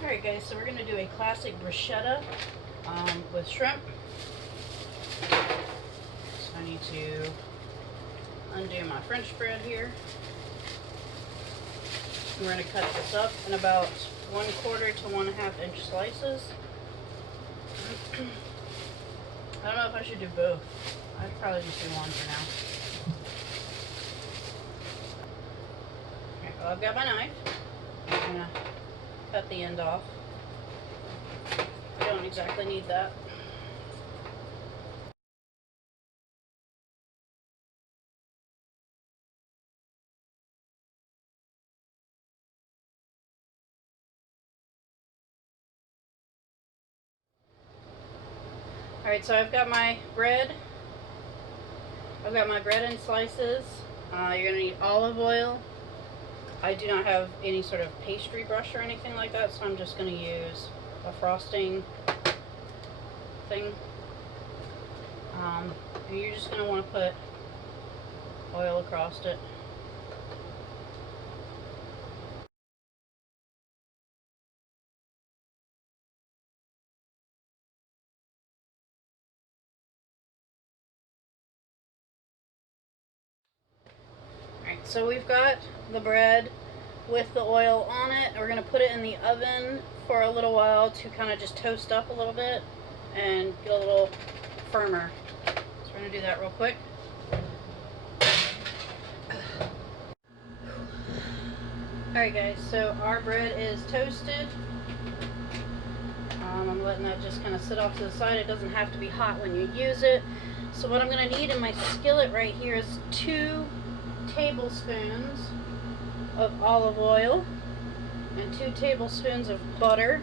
Alright guys, so we're going to do a classic bruschetta with shrimp. So I need to undo my French bread here. We're going to cut this up in about 1/4 to 1/2 inch slices. I don't know if I should do both. I'd probably just do one for now. Okay, well, I've got my knife. I'm going to cut the end off. I don't exactly need that. Alright, so I've got my bread. I've got my bread in slices. You're going to need olive oil. I do not have any sort of pastry brush or anything like that, so I'm just going to use a frosting thing. And you're just going to want to put oil across it. Alright, so we've got the bread with the oil on it. We're going to put it in the oven for a little while to kind of just toast up a little bit and get a little firmer. So we're going to do that real quick. Alright guys, so our bread is toasted. I'm letting that just kind of sit off to the side. It doesn't have to be hot when you use it. So what I'm going to need in my skillet right here is 2 tablespoons of olive oil and 2 tablespoons of butter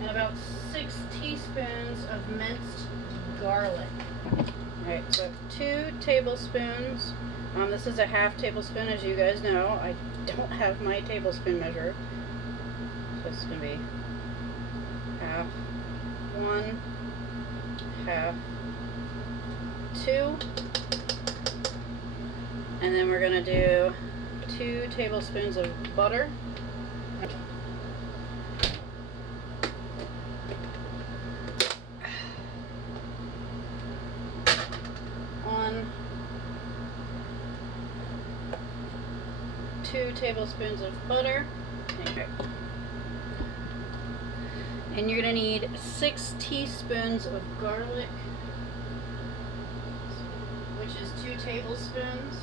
and about 6 teaspoons of minced garlic. Alright, so 2 tablespoons. This is a 1/2 tablespoon, as you guys know. I don't have my tablespoon measure, so it's going to be 1/2, 1, 1/2, 2, and then we're going to do 2 tablespoons of butter. 2 tablespoons of butter. Okay. And you're going to need 6 teaspoons of garlic, which is 2 tablespoons.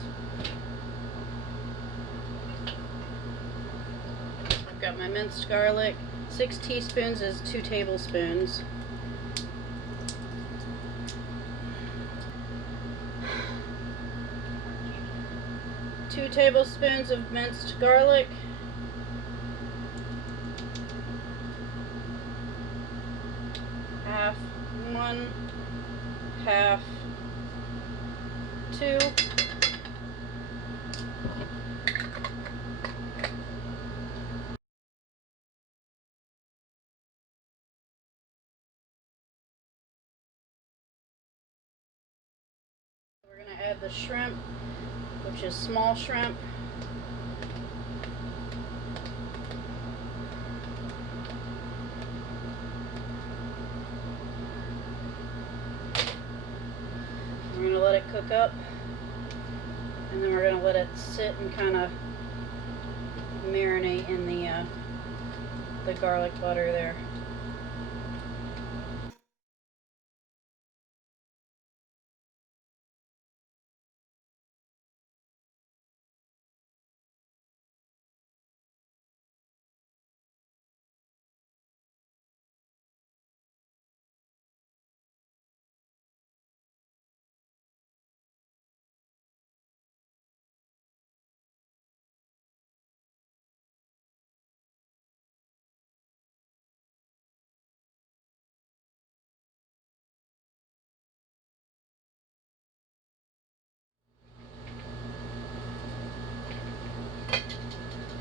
I've got my minced garlic. 6 teaspoons is 2 tablespoons. Two tablespoons of minced garlic. Half, 1, 1/2, 2. We're going to add the shrimp, which is small shrimp. We're going to let it cook up, and then we're going to let it sit and kind of marinate in the garlic butter there.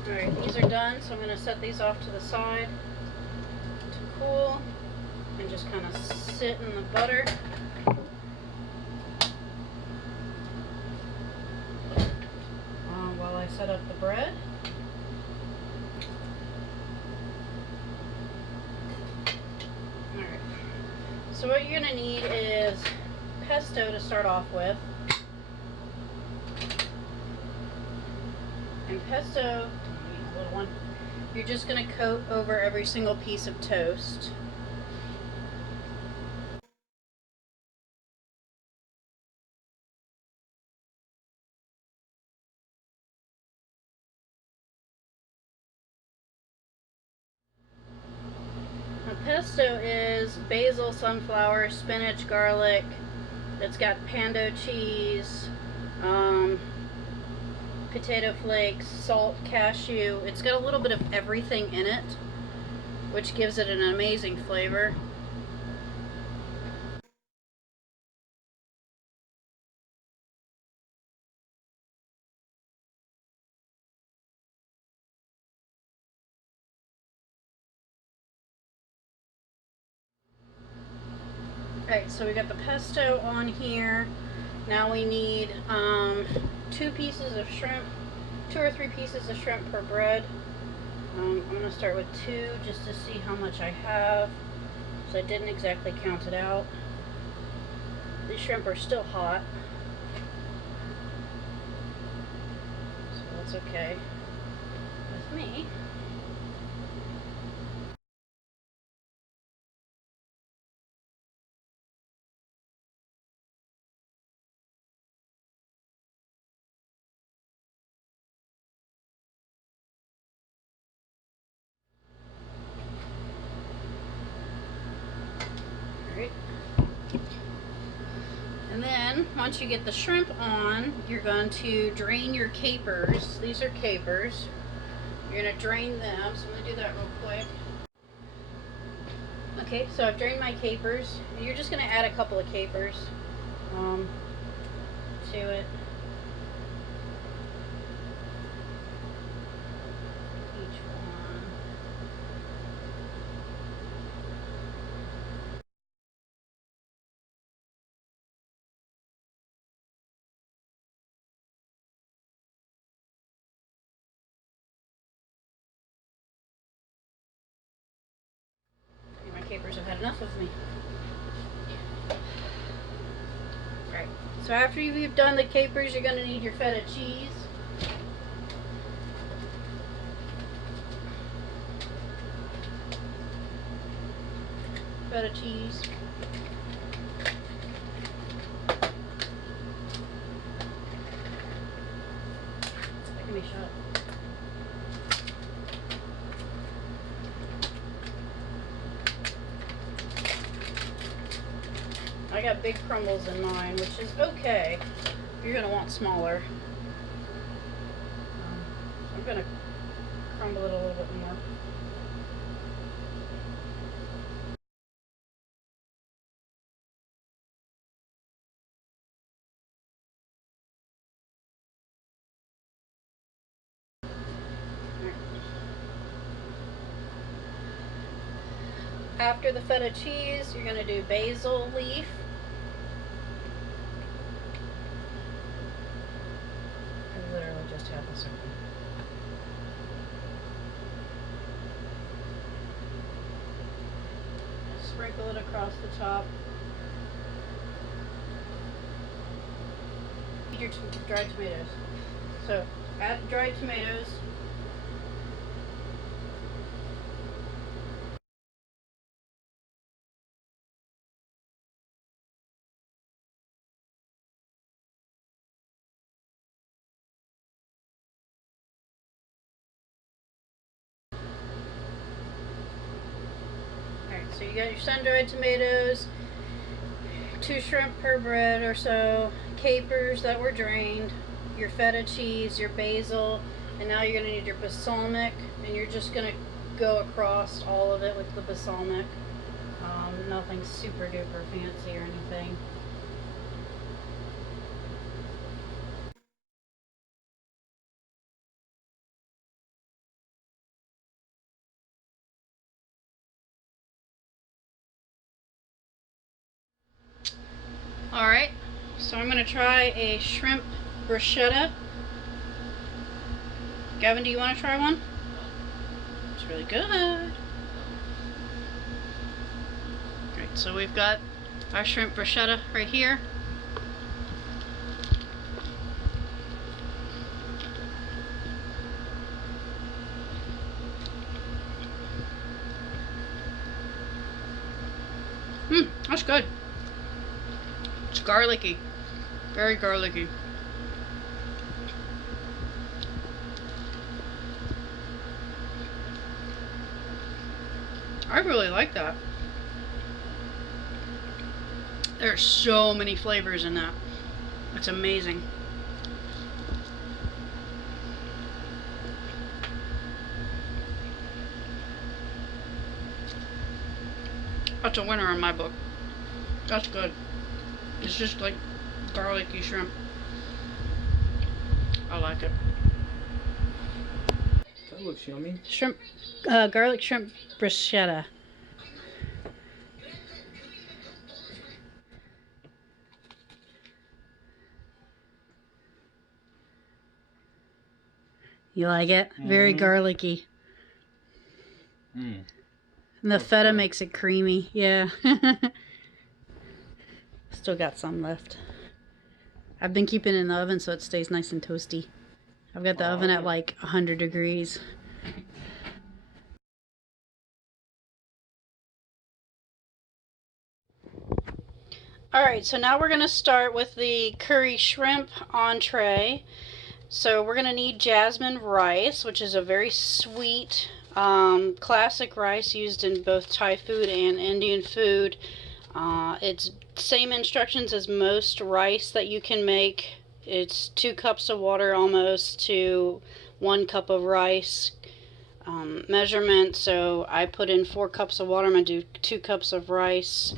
Alright, these are done, so I'm going to set these off to the side to cool and just kind of sit in the butter. set up the bread. Alright, so what you're going to need is pesto to start off with. And pesto, a little one, you're just going to coat over every single piece of toast. Now, pesto is basil, sunflower, spinach, garlic. It's got pando cheese, potato flakes, salt, cashew. It's got a little bit of everything in it, which gives it an amazing flavor. Alright, so we got the pesto on here. Now we need 2 pieces of shrimp, 2 or 3 pieces of shrimp per bread. I'm going to start with 2 just to see how much I have. So I didn't exactly count it out. These shrimp are still hot, so that's okay with me. Alright. And then, once you get the shrimp on, you're going to drain your capers. These are capers. You're going to drain them, so I'm going to do that real quick. Okay, so I've drained my capers. You're just going to add a couple of capers to it. Each one. My capers have had enough of me. Right. So after you've done the capers, you're going to need your feta cheese. Feta cheese. That can be shot. I got big crumbles in mine, which is okay. You're going to want smaller. So I'm going to crumble it a little bit more. After the feta cheese, you're going to do basil leaf. I literally just had this open. Sprinkle it across the top. Your dried tomatoes. So add dried tomatoes. Alright, so you got your sun-dried tomatoes, 2 shrimp per bread or so, capers that were drained, your feta cheese, your basil, and now you're going to need your balsamic, and you're just going to go across all of it with the balsamic. Nothing super duper fancy or anything. Alright, so I'm going to try a shrimp bruschetta. Gavin, do you want to try one? It's really good. Alright, so we've got our shrimp bruschetta right here. That's good. It's garlicky. Very garlicky. I really like that. There's so many flavors in that. It's amazing. That's a winner in my book. That's good. It's just like garlicky shrimp. I like it. That looks yummy. Shrimp, garlic shrimp bruschetta. You like it? Very garlicky. And the feta makes it creamy. Yeah. Still got some left. I've been keeping it in the oven so it stays nice and toasty. I've got the oven at like 100 degrees. Alright, so now we're going to start with the curry shrimp entree. So we're going to need jasmine rice, which is a very sweet, classic rice used in both Thai food and Indian food. It's same instructions as most rice that you can make. It's 2 cups of water almost to 1 cup of rice measurement. So I put in 4 cups of water. I'm going to do 2 cups of rice.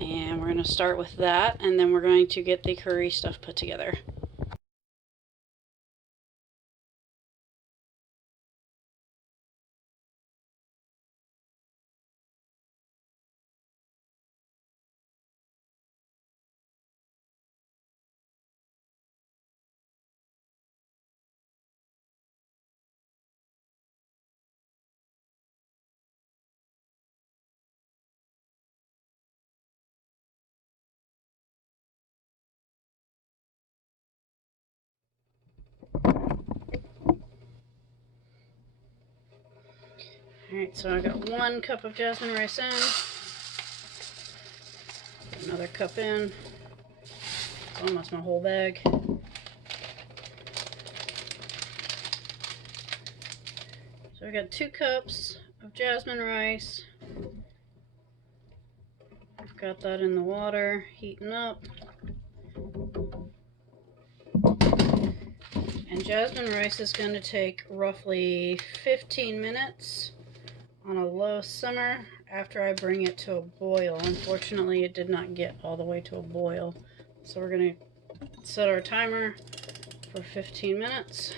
And we're going to start with that, and then we're going to get the curry stuff put together. Alright, so I got 1 cup of jasmine rice in, another cup in, it's almost my whole bag. So I got 2 cups of jasmine rice, I've got that in the water, heating up. And jasmine rice is going to take roughly 15 minutes on a low simmer after I bring it to a boil. Unfortunately, it did not get all the way to a boil. So we're going to set our timer for 15 minutes.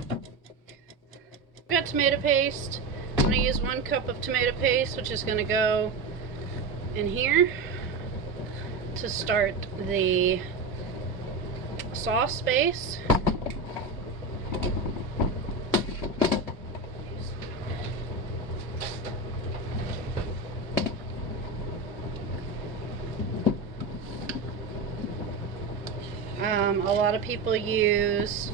We've got tomato paste. I'm going to use 1 cup of tomato paste, which is going to go in here to start the sauce base. A lot of people use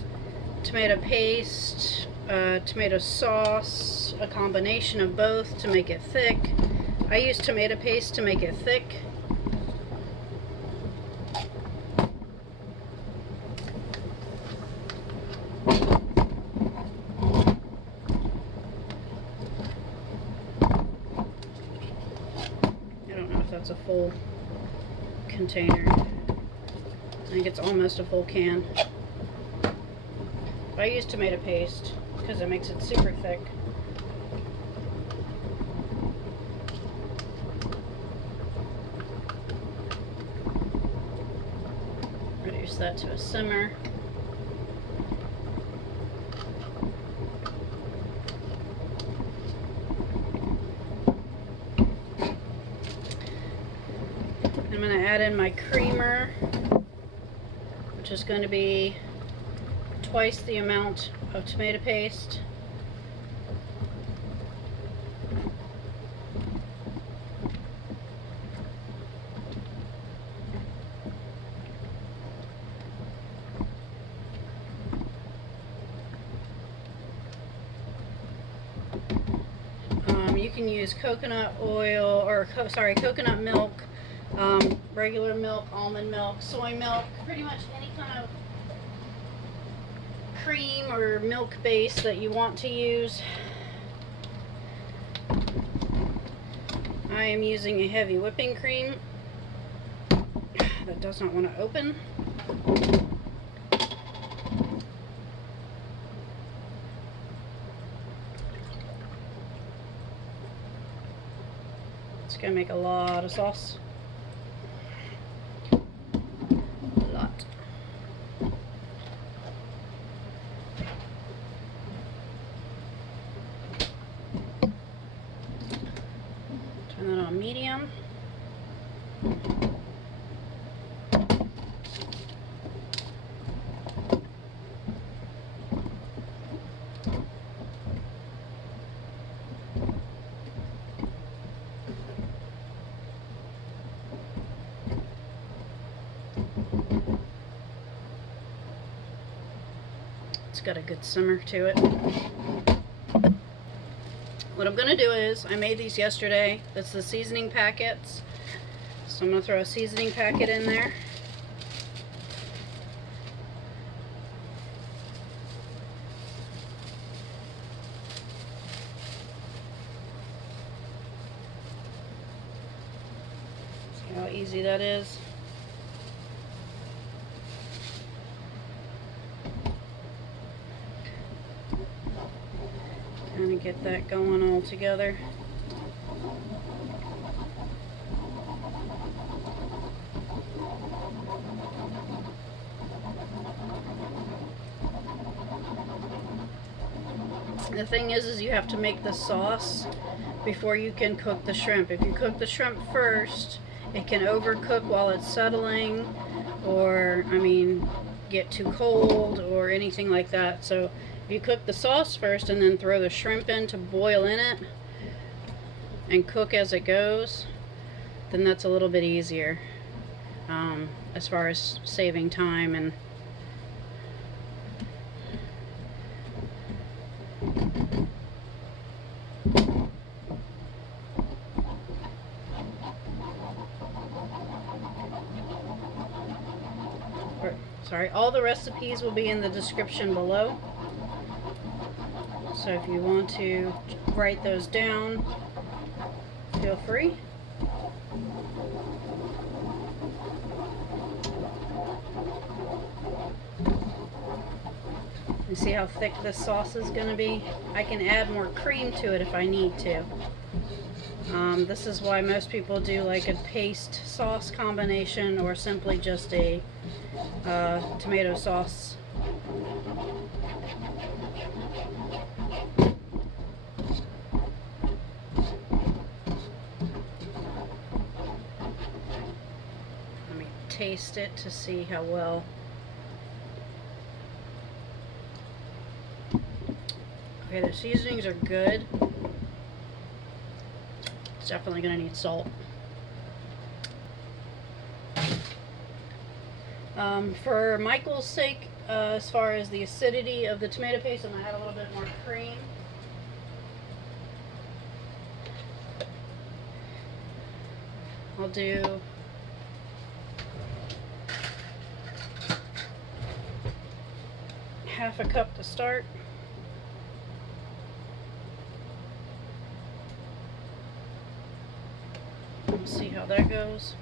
tomato paste, tomato sauce, a combination of both to make it thick. I use tomato paste to make it thick. I don't know if that's a full container. I think it's almost a full can. But I use tomato paste because it makes it super thick. Reduce that to a simmer. I'm going to add in my creamer, which is going to be twice the amount of tomato paste. You can use coconut oil, or coconut milk, regular milk, almond milk, soy milk, pretty much any kind of cream or milk base that you want to use. I am using a heavy whipping cream that does not want to open. It's gonna make a lot of sauce. A lot. Turn that on medium. It's got a good simmer to it. What I'm going to do is, I made these yesterday. That's the seasoning packets. So I'm going to throw a seasoning packet in there. See how easy that is? Kind of get that going all together. The thing is you have to make the sauce before you can cook the shrimp. If you cook the shrimp first, it can overcook while it's settling, or, get too cold or anything like that. So if you cook the sauce first and then throw the shrimp in to boil in it and cook as it goes, then that's a little bit easier as far as saving time. And all the recipes will be in the description below. So if you want to write those down, feel free. You see how thick this sauce is going to be? I can add more cream to it if I need to. This is why most people do like a paste sauce combination, or simply just a tomato sauce. Let me taste it to see how well. Okay, the seasonings are good. It's definitely going to need salt. For Michael's sake, as far as the acidity of the tomato paste, I'm going to add a little bit more cream. I'll do half a cup to start. We'll see how that goes.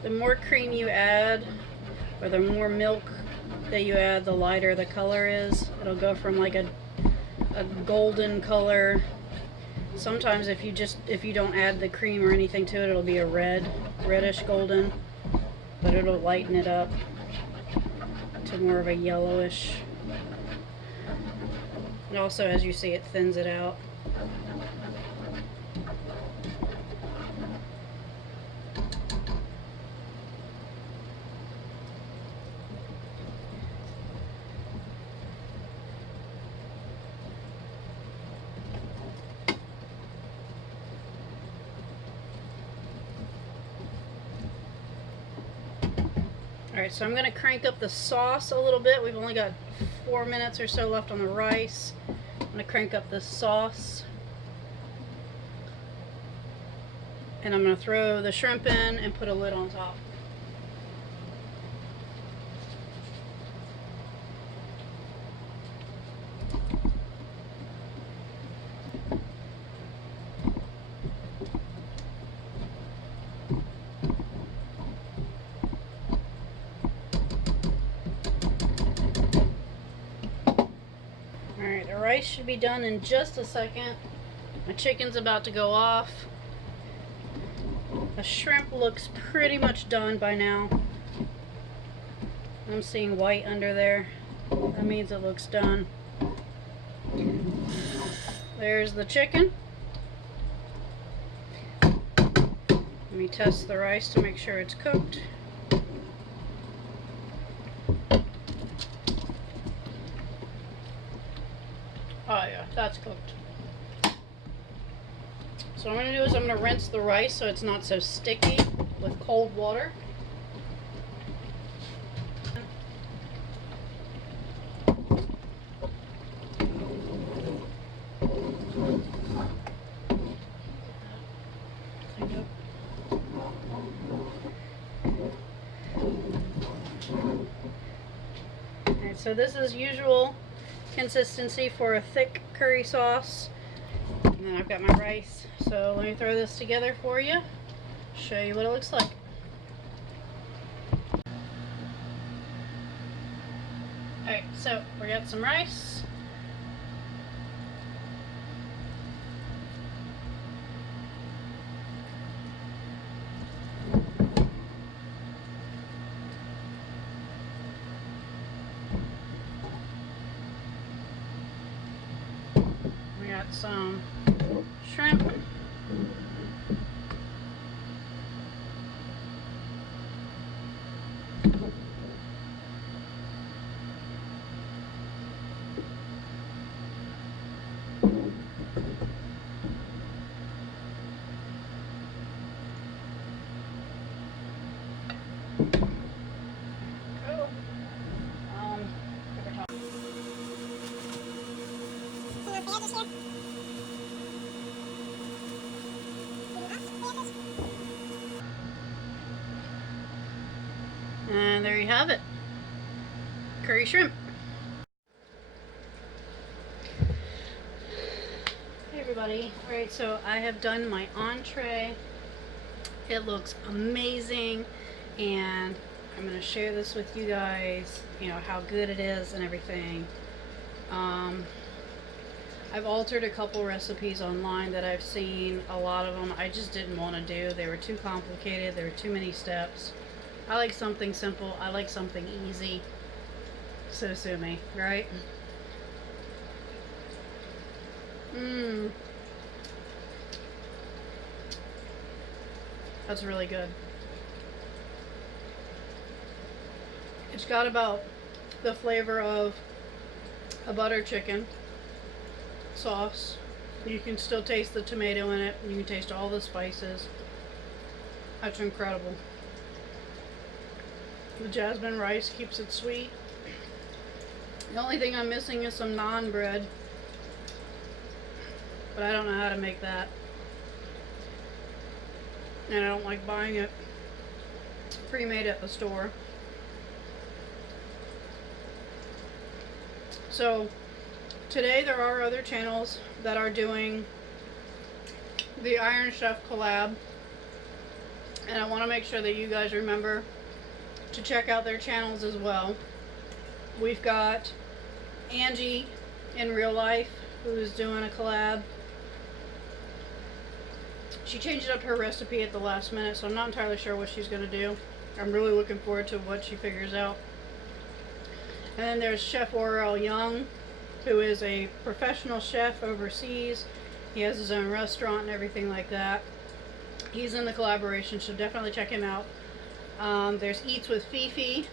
The more cream you add, or the more milk that you add, the lighter the color is. It'll go from like a golden color. Sometimes if you don't add the cream or anything to it, it'll be a reddish golden, but it'll lighten it up to more of a yellowish. And also, as you see, it thins it out. Alright, so I'm going to crank up the sauce a little bit. We've only got 4 minutes or so left on the rice. I'm going to crank up the sauce. And I'm going to throw the shrimp in and put a lid on top. Alright, the rice should be done in just a second. My chicken's about to go off. The shrimp looks pretty much done by now. I'm seeing white under there. That means it looks done. There's the chicken. Let me test the rice to make sure it's cooked. Oh yeah, that's cooked. So what I'm going to do is I'm going to rinse the rice so it's not so sticky with cold water. Alright, so this is usual consistency for a thick curry sauce. And then I've got my rice. So let me throw this together for you, show you what it looks like. Alright, so we got some rice. We got some shrimp. And there you have it, curry shrimp. Hey everybody, alright, so I have done my entree. It looks amazing, and I'm going to share this with you guys, you know, how good it is and everything. I've altered a couple recipes online that I've seen. A lot of them I just didn't want to do. They were too complicated. There were too many steps. I like something simple. I like something easy. So sue me, right? That's really good. It's got about the flavor of a butter chicken sauce. You can still taste the tomato in it. You can taste all the spices. That's incredible. The jasmine rice keeps it sweet. The only thing I'm missing is some naan bread, but I don't know how to make that, and I don't like buying it pre-made at the store. So today there are other channels that are doing the Iron Chef collab, and I want to make sure that you guys remember to check out their channels as well. We've got Angie in real life who's doing a collab. She changed up her recipe at the last minute, so I'm not entirely sure what she's going to do. I'm really looking forward to what she figures out. And then there's Chef Orel Young, who is a professional chef overseas. He has his own restaurant and everything like that. He's in the collaboration, so definitely check him out. There's Eats with Fifi.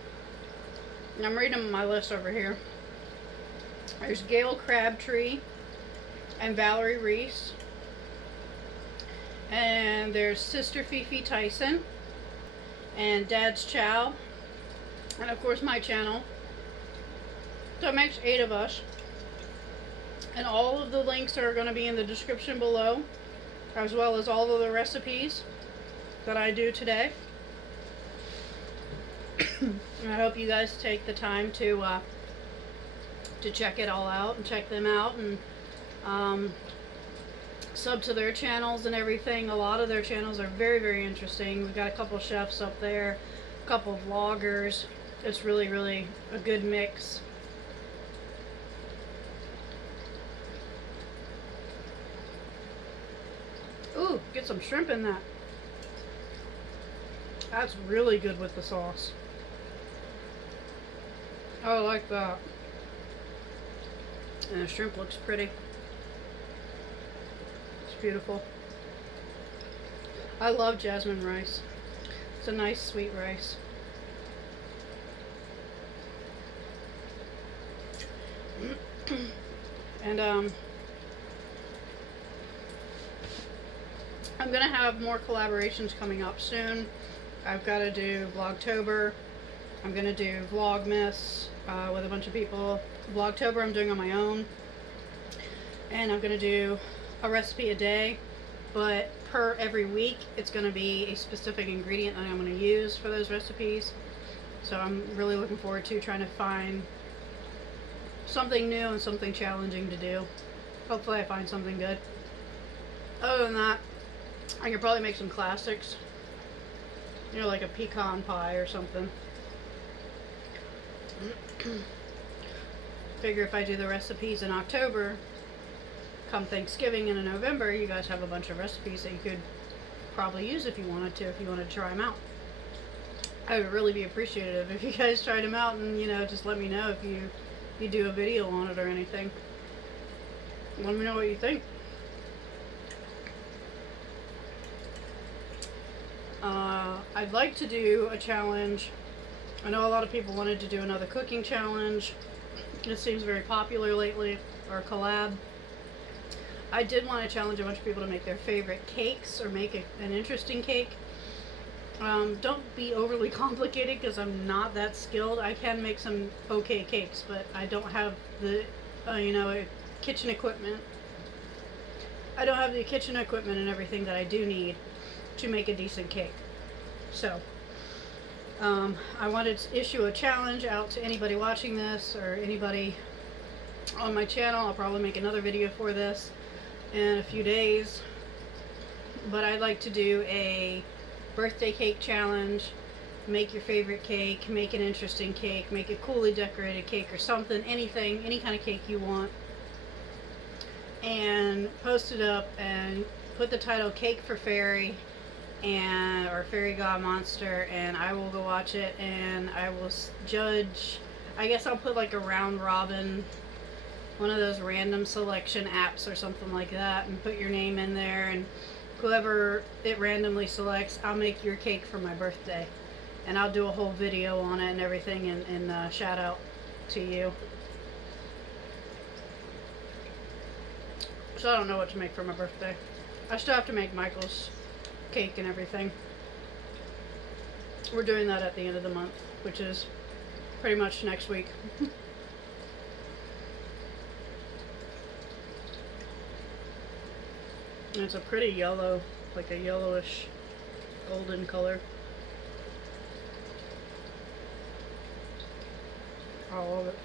And I'm reading my list over here. There's Gail Crabtree and Valerie Reese. And there's Sister Fifi Tyson and Dad's Chow. and of course my channel. So it makes 8 of us. And all of the links are going to be in the description below, as well as all of the recipes that I do today. And I hope you guys take the time to check it all out and check them out, and sub to their channels and everything. A lot of their channels are very, very interesting. We've got a couple chefs up there, a couple vloggers. It's really, really a good mix. Ooh, get some shrimp in that. That's really good with the sauce. I like that. And the shrimp looks pretty. It's beautiful. I love jasmine rice. It's a nice sweet rice. And I'm gonna have more collaborations coming up soon. I've got to do Vlogtober. I'm gonna do Vlogmas with a bunch of people. Vlogtober I'm doing on my own, and I'm gonna do a recipe a day, but per every week it's gonna be a specific ingredient that I'm gonna use for those recipes. So I'm really looking forward to trying to find something new and something challenging to do. Hopefully I find something good. Other than that, I could probably make some classics, you know, like a pecan pie or something. Figure if I do the recipes in October, come Thanksgiving and in November, you guys have a bunch of recipes that you could probably use if you wanted to try them out. I would really be appreciative if you guys tried them out, and you know, just let me know if you do a video on it or anything. Let me know what you think. I'd like to do a challenge. I know a lot of people wanted to do another cooking challenge. It seems very popular lately, or a collab. I did want to challenge a bunch of people to make their favorite cakes, or make an interesting cake. Don't be overly complicated, because I'm not that skilled. I can make some okay cakes, but I don't have the, you know, kitchen equipment. I don't have the kitchen equipment and everything that I do need to make a decent cake. So, I wanted to issue a challenge out to anybody watching this, or anybody on my channel. I'll probably make another video for this in a few days. But I'd like to do a birthday cake challenge. Make your favorite cake, make an interesting cake, make a coolly decorated cake or something, anything, any kind of cake you want. And post it up and put the title Cake for Fairy, and or Fairy God Monster, and I will go watch it and I will judge. I guess I'll put like a round robin, one of those random selection apps or something like that, and put your name in there, and whoever it randomly selects, I'll make your cake for my birthday, and I'll do a whole video on it and everything, and shout out to you. So I don't know what to make for my birthday. I still have to make Michael's cake and everything. We're doing that at the end of the month, which is pretty much next week. And it's a pretty yellow, like a yellowish golden color. I love it.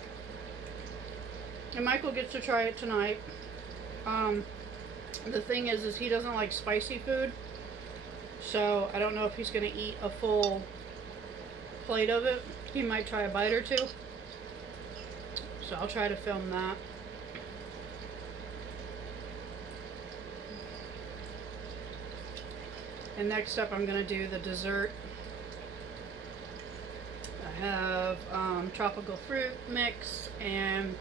And Michael gets to try it tonight. The thing is he doesn't like spicy food, so I don't know if he's going to eat a full plate of it. He might try a bite or two, so I'll try to film that. And next up, I'm going to do the dessert. I have tropical fruit mix and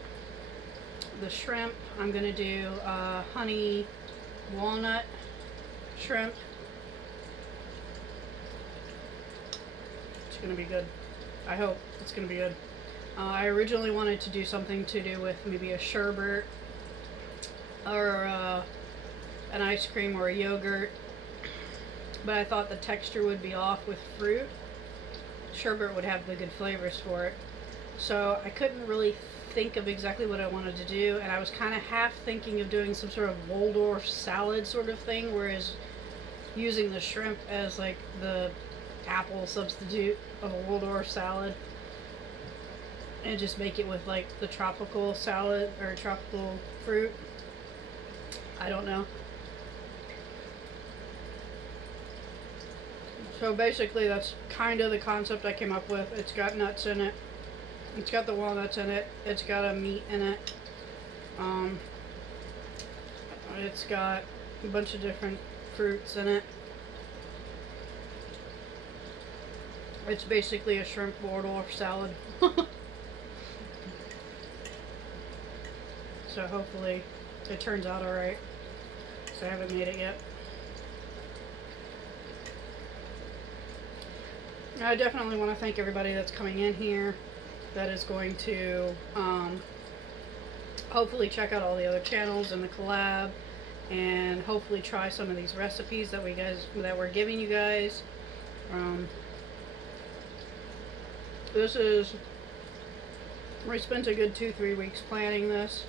the shrimp. I'm going to do honey walnut shrimp. It's going to be good. I hope it's going to be good. I originally wanted to do something to do with maybe a sherbet or an ice cream or a yogurt, but I thought the texture would be off with fruit. sherbet would have the good flavors for it. So I couldn't really think of exactly what I wanted to do, and I was kind of half thinking of doing some sort of Waldorf salad sort of thing, whereas using the shrimp as like the apple substitute of a Waldorf salad, and just make it with like the tropical salad or tropical fruit. I don't know. So basically that's kind of the concept I came up with. It's got nuts in it. It's got the walnuts in it. It's got a meat in it. It's got a bunch of different fruits in it. It's basically a shrimp Waldorf salad. So hopefully it turns out alright. So I haven't made it yet. I definitely want to thank everybody that's coming in here that is going to hopefully check out all the other channels in the collab, and hopefully try some of these recipes that we're giving you guys. We spent a good 2-3 weeks planning this,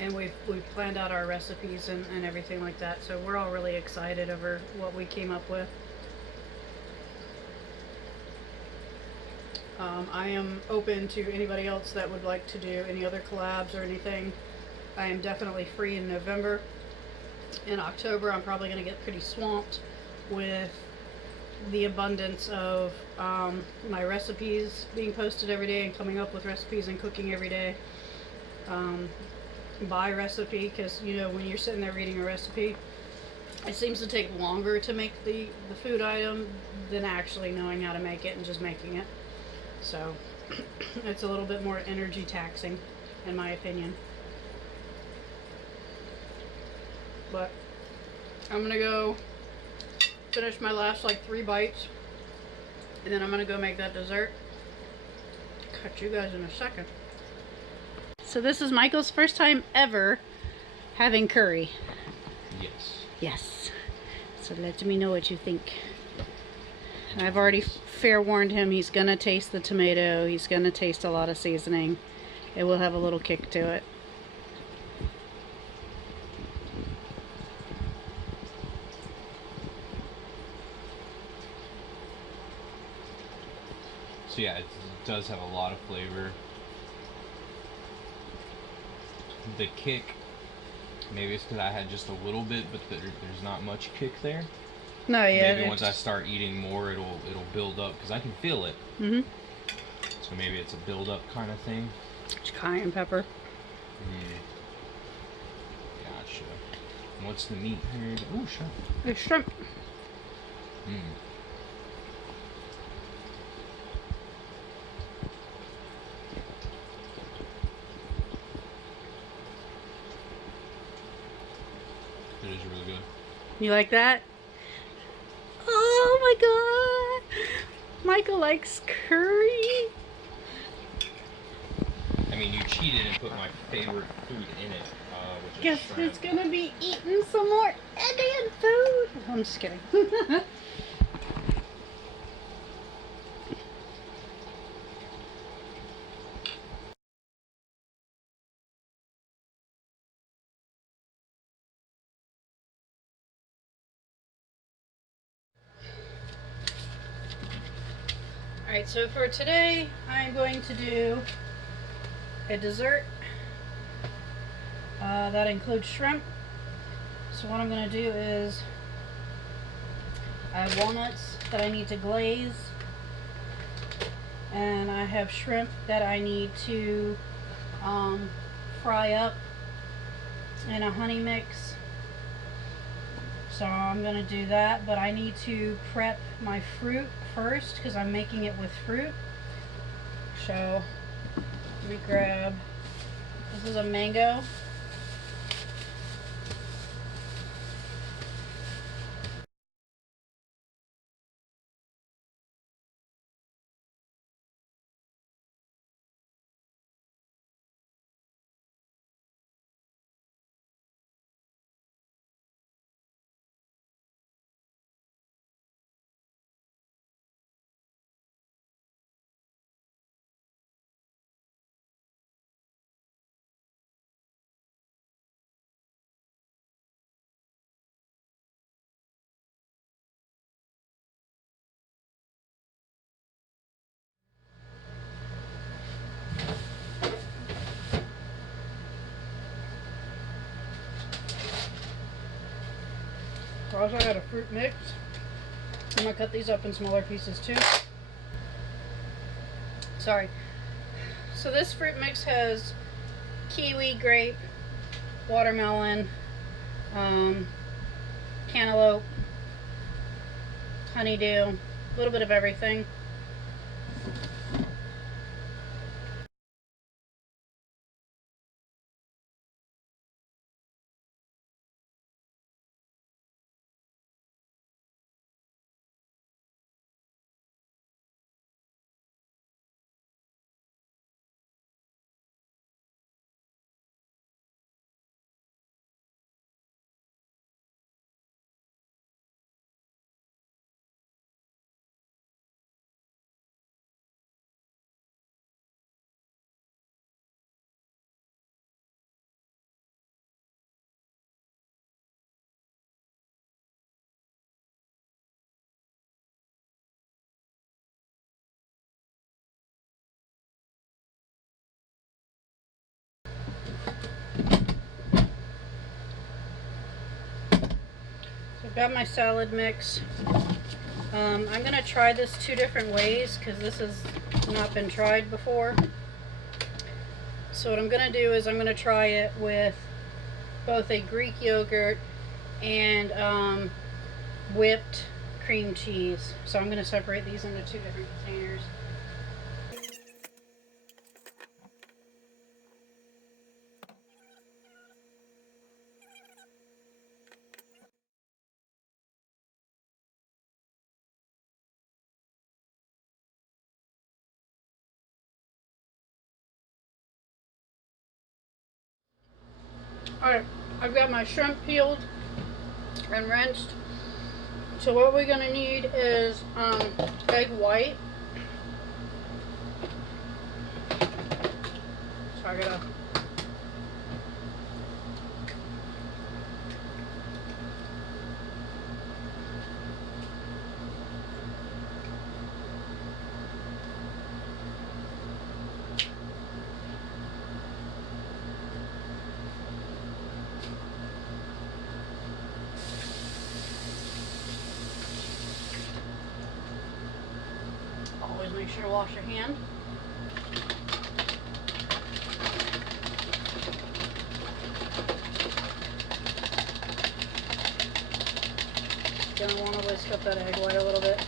and we've planned out our recipes and everything like that, so we're all really excited over what we came up with. I am open to anybody else that would like to do any other collabs or anything. I am definitely free in November. In October, I'm probably going to get pretty swamped with the abundance of my recipes being posted every day and coming up with recipes and cooking every day by recipe, because you know when you're sitting there reading a recipe, it seems to take longer to make the food item than actually knowing how to make it and just making it. So it's a little bit more energy taxing in my opinion. But I'm gonna go finish my last like 3 bites, and then I'm gonna go make that dessert. Catch you guys in a second. So this is Michael's first time ever having curry. Yes. Yes. So let me know what you think. I've already fair warned him he's gonna taste the tomato, he's gonna taste a lot of seasoning. It will have a little kick to it. So yeah, it does have a lot of flavor. The kick, maybe it's because I had just a little bit, but there's not much kick there. No, yeah. Maybe once I start eating more, it'll build up, because I can feel it. Mm-hmm. So maybe it's a build up kind of thing. It's cayenne pepper. Gotcha. And what's the meat here? Ooh, shrimp. It's shrimp. It is really good. You like that? Oh my god! Michael likes curry. I mean, you cheated and put my favorite food in it, which is Guess shrimp. who's gonna be eating some more Indian food? I'm just kidding. Alright, so for today, I'm going to do a dessert that includes shrimp. So what I'm going to do is I have walnuts that I need to glaze, and I have shrimp that I need to fry up in a honey mix. So I'm going to do that, but I need to prep my fruit first because I'm making it with fruit. So let me grab, this is a mango. I also got a fruit mix. I'm gonna cut these up in smaller pieces too. Sorry. So this fruit mix has kiwi, grape, watermelon, cantaloupe, honeydew, a little bit of everything. So I've got my salad mix. I'm going to try this 2 different ways because this has not been tried before. So what I'm going to do is I'm going to try it with both a Greek yogurt and whipped cream cheese. So I'm going to separate these into 2 different containers. Alright, I've got my shrimp peeled and rinsed. So what we're going to need is egg white. So I gotta always make sure to wash your hand. Gonna want to whisk up that egg white a little bit.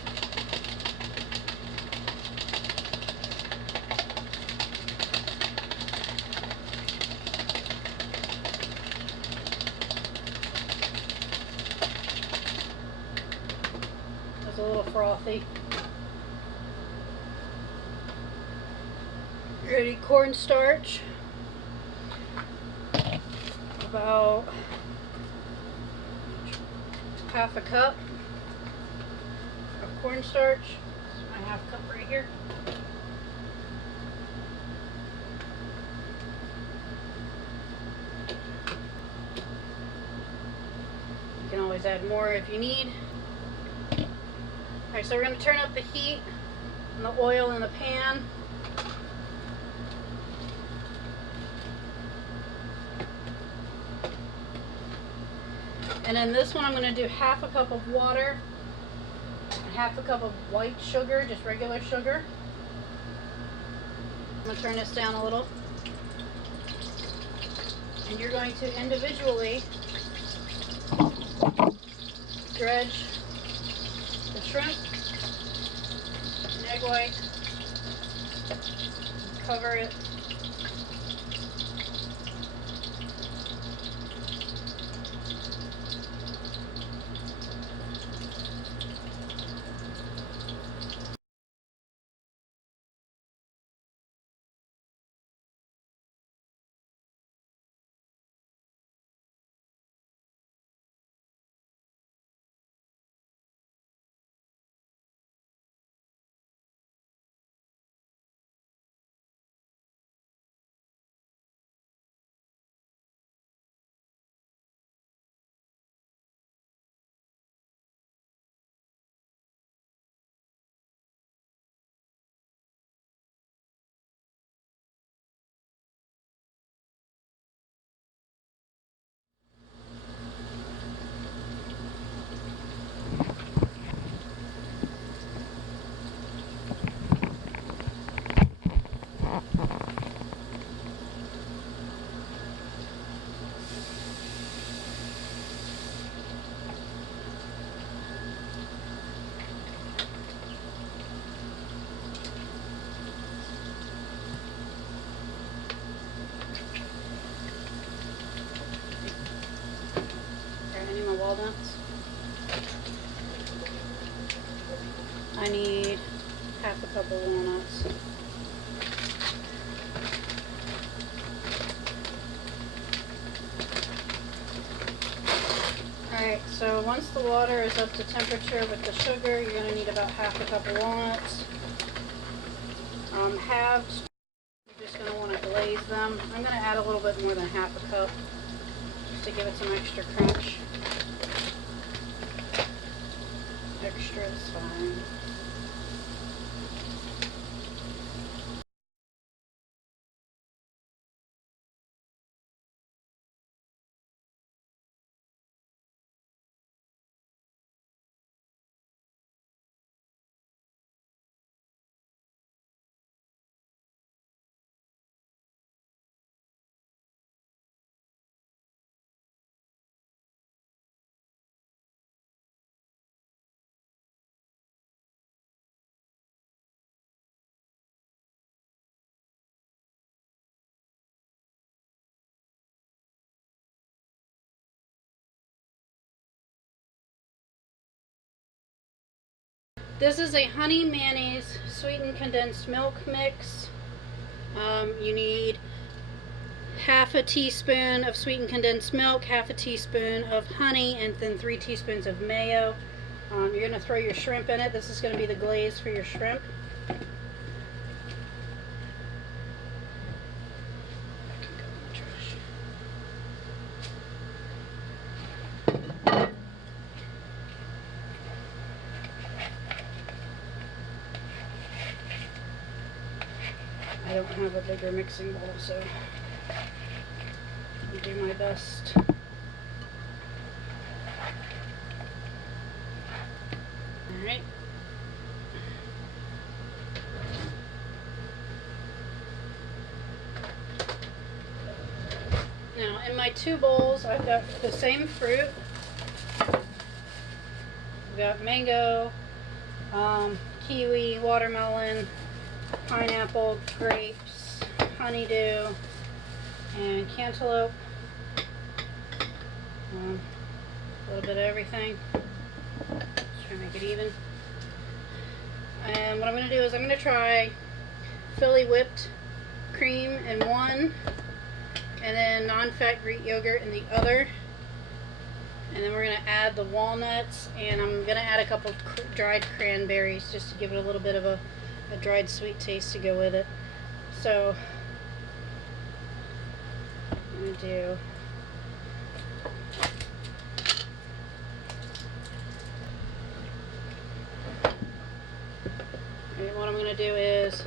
It's a little frothy. Ready cornstarch. About half a cup of cornstarch. This is my half cup right here. You can always add more if you need. Alright, so we're going to turn up the heat and the oil in the pan. And in this one I'm going to do half a cup of water and half a cup of white sugar, just regular sugar. I'm going to turn this down a little. And you're going to individually dredge the shrimp and egg white, cover it. I need half a cup of walnuts. Alright, so once the water is up to temperature with the sugar, you're going to need about half a cup of walnuts. Halved, you're just going to want to glaze them. I'm going to add a little bit more than half a cup just to give it some extra crunch. Extra is fine. This is a honey mayonnaise sweetened condensed milk mix. You need half a teaspoon of sweetened condensed milk, half a teaspoon of honey, and then 3 teaspoons of mayo. You're going to throw your shrimp in it. This is going to be the glaze for your shrimp. I don't have a bigger mixing bowl, so I'll do my best. Alright. Now, in my 2 bowls, I've got the same fruit. I've got mango, kiwi, watermelon, pineapple, grapes, honeydew, and cantaloupe. A little bit of everything. Just try to make it even. And what I'm going to do is I'm going to try Philly whipped cream in one, and then non-fat Greek yogurt in the other. And then we're going to add the walnuts, and I'm going to add a couple dried cranberries just to give it a little bit of a dried sweet taste to go with it. So I'm going to do and what I'm going to do is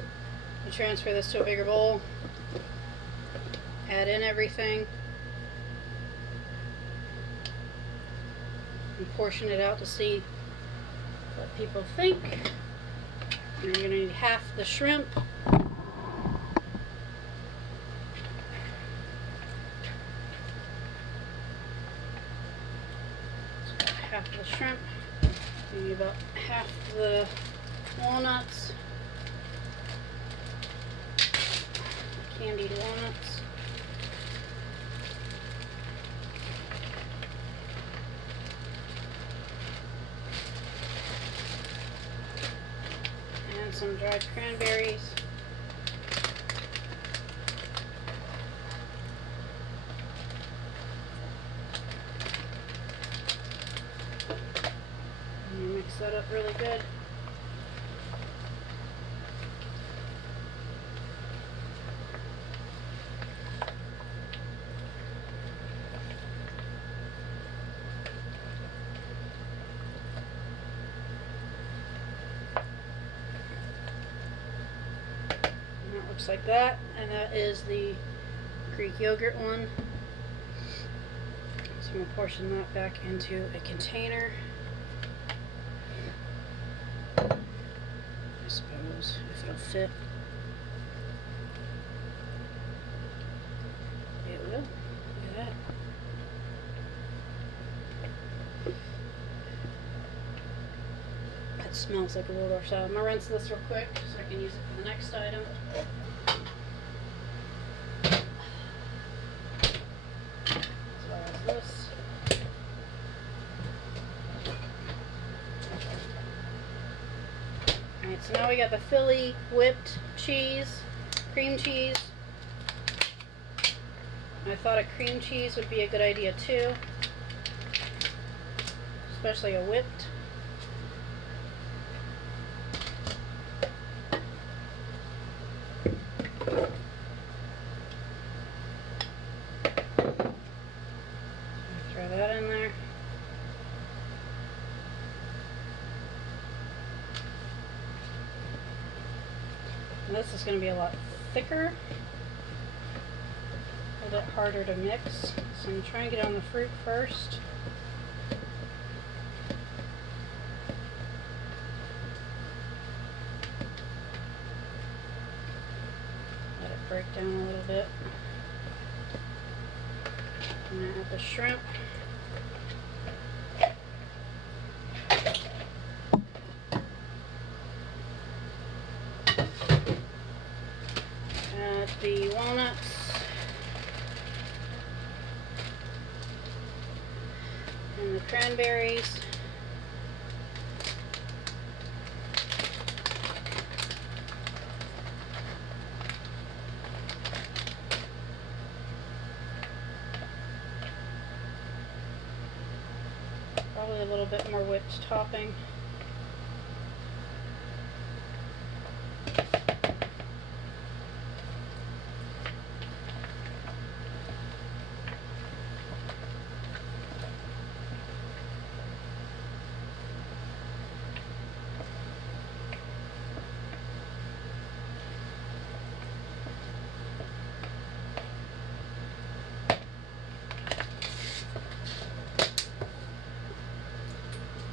transfer this to a bigger bowl, add in everything, and portion it out to see what people think. And you're going to need half the shrimp. So half the shrimp. You need about half the walnuts. Candied walnuts. And some dried cranberries. And you mix that up really good. Looks like that, and that is the Greek yogurt one. So I'm going to portion that back into a container. I suppose, if it'll fit. It will. Look at that. That smells like a Waldorf salad. I'm going to rinse this real quick so I can use it for the next item. so now we got the Philly whipped cheese, cream cheese. I thought a cream cheese would be a good idea too, especially a whipped. Throw that in there. And this is going to be a lot thicker, a bit harder to mix. So I'm trying to get on the fruit first. Let it break down a little bit. I'm going to add the shrimp. Add the walnuts. And the cranberries. Probably a little bit more whipped topping.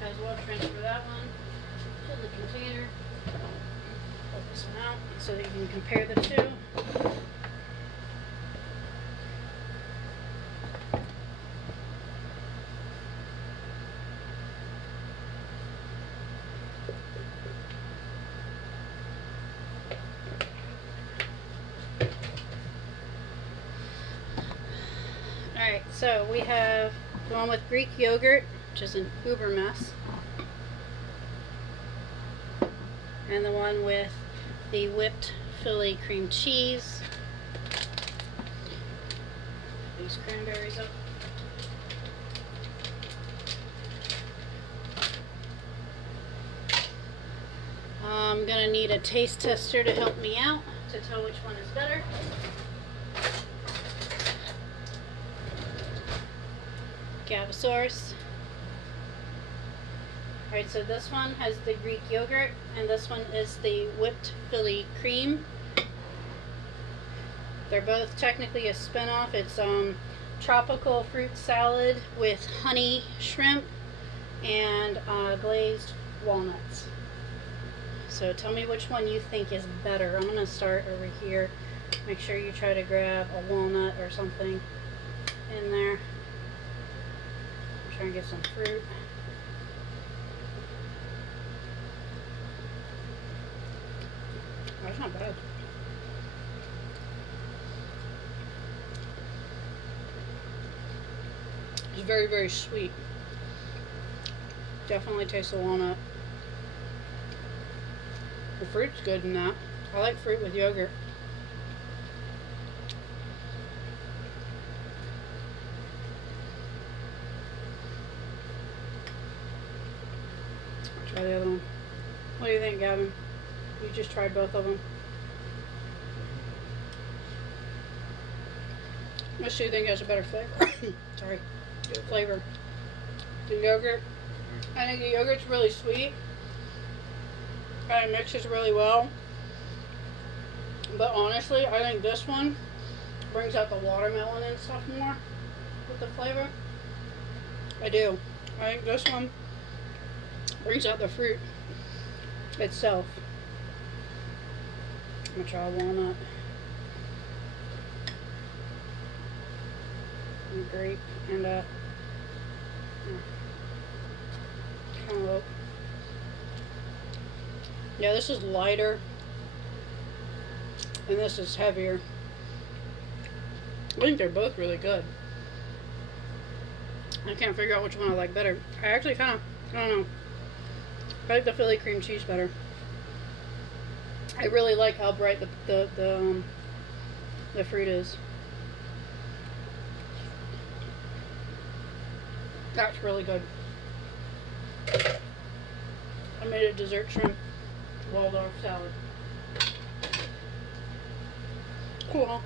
As well, transfer that one to the container. Pull this one out so that you can compare the two. Alright, so we have the one with Greek yogurt, which is an uber mess, and the one with the whipped Philly cream cheese. These cranberries up. I'm gonna need a taste tester to help me out to tell which one is better. Gavosaurus. Alright, so this one has the Greek yogurt, and this one is the whipped Philly cream. They're both technically a spin-off. It's tropical fruit salad with honey shrimp and glazed walnuts. So tell me which one you think is better. I'm going to start over here. Make sure you try to grab a walnut or something in there. I'm trying to get some fruit. Oh, that's not bad. It's very, very sweet. Definitely taste the walnut. The fruit's good in that. I like fruit with yogurt. I'll try the other one. What do you think, Gavin? You just tried both of them. Which do you think has a better flavor? Sorry. Flavor. The yogurt. I think the yogurt's really sweet. And it mixes really well. But honestly, I think this one brings out the watermelon and stuff more with the flavor. I do. I think this one brings out the fruit itself. I'm gonna try a walnut. And grape and cantaloupe. Yeah, this is lighter and this is heavier. I think they're both really good. I can't figure out which one I like better. I actually kind of, I don't know. I like the Philly cream cheese better. I really like how bright the fruit is. That's really good. I made a dessert shrimp Waldorf salad. Cool, huh?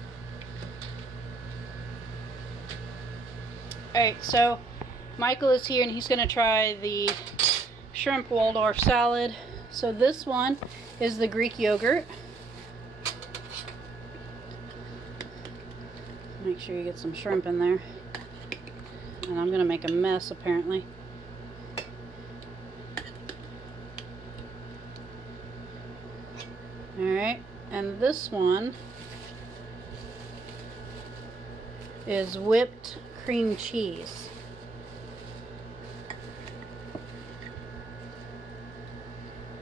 Alright, so Michael is here and he's going to try the shrimp Waldorf salad. So this one is the Greek yogurt. Make sure you get some shrimp in there. And I'm going to make a mess apparently. Alright, and this one is whipped cream cheese.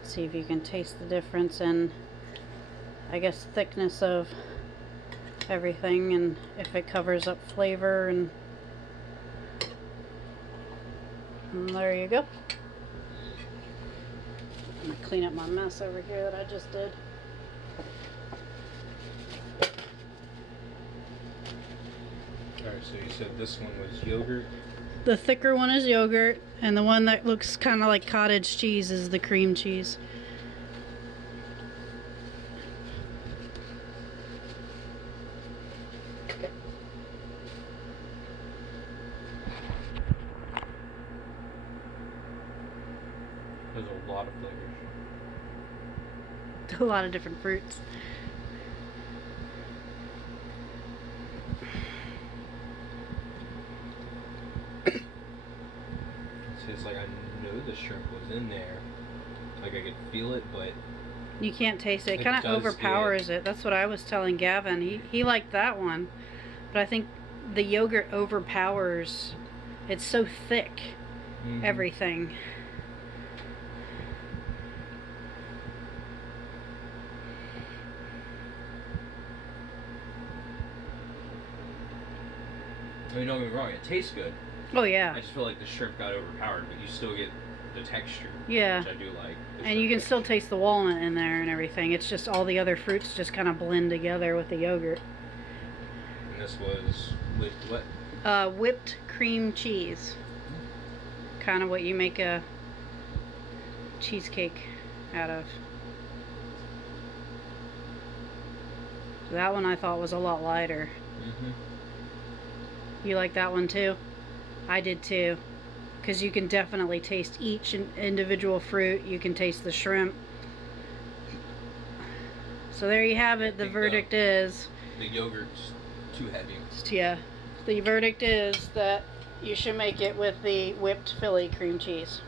See if you can taste the difference in, I guess, thickness of everything and if it covers up flavor. And there you go. I'm gonna clean up my mess over here that I just did. Alright, so you said this one was yogurt? The thicker one is yogurt, and the one that looks kind of like cottage cheese is the cream cheese. There's a lot of flavors. A lot of different fruits. It's like I know the shrimp was in there. Like I could feel it, but You can't taste it. It It kind of does overpowers it. That's what I was telling Gavin. He liked that one. But I think the yogurt overpowers. It's so thick. Everything. I mean, don't get me wrong, it tastes good. Oh yeah. I just feel like the shrimp got overpowered, but you still get the texture. Yeah. Which I do like. And you can still taste the walnut in there and everything. It's just all the other fruits just kind of blend together with the yogurt. And this was with what? Whipped cream cheese. Kind of what you make a cheesecake out of. So that one I thought was a lot lighter. You like that one too? I did too. Because you can definitely taste each individual fruit. You can taste the shrimp. So there you have it. The verdict is... The yogurt's too heavy. Yeah. The verdict is that you should make it with the whipped Philly cream cheese.